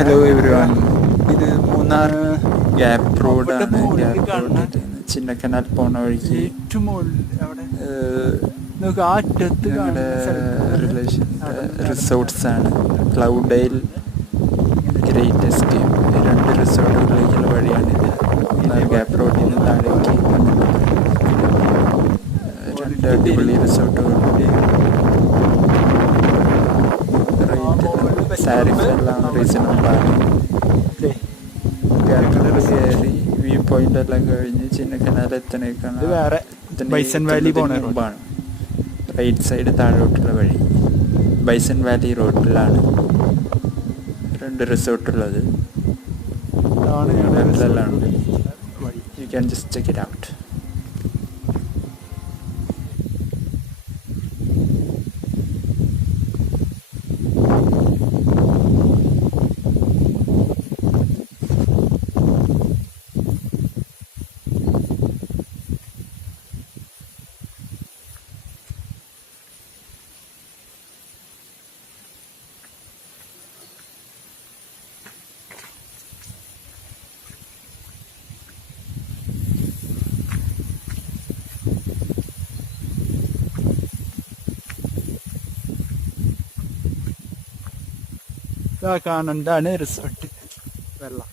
Hello everyone, ഇത് Munnar gap റോഡാണ്. Gap റോഡിൽ ചിന്നക്കനാൽ പോണ വഴിക്ക് ഞങ്ങളുടെ റിലേഷൻ്റെ റിസോർട്ട്സാണ്. ക്ലൗഡെയിൽ, ഗ്രേറ്റ് എസ്കേപ്പ്, 2 റിസോർട്ടുകളിലേക്കുള്ള വഴിയാണിത്. മൂന്നാർ ഗ്യാപ്പ് റോഡിൽ നിന്ന് താഴേക്ക് 2 അടിപൊളി റിസോർട്ടുകളുണ്ട്. സാരീസ് എല്ലാം റീസണബിളാണ്. കയറി വ്യൂ പോയിന്റ് എല്ലാം കഴിഞ്ഞ് ചിന്നക്കനാൽ എത്തണേക്കാണ് ബൈസൺ വാലി മുമ്പാണ്. റൈറ്റ് സൈഡ് താഴോട്ടുള്ള വഴി ബൈസൺ വാലി റോഡിലാണ് 2 റിസോർട്ടുള്ളത്. You can just check it out. കാണണ്ടാണ് റിസോർട്ട്. വെള്ളം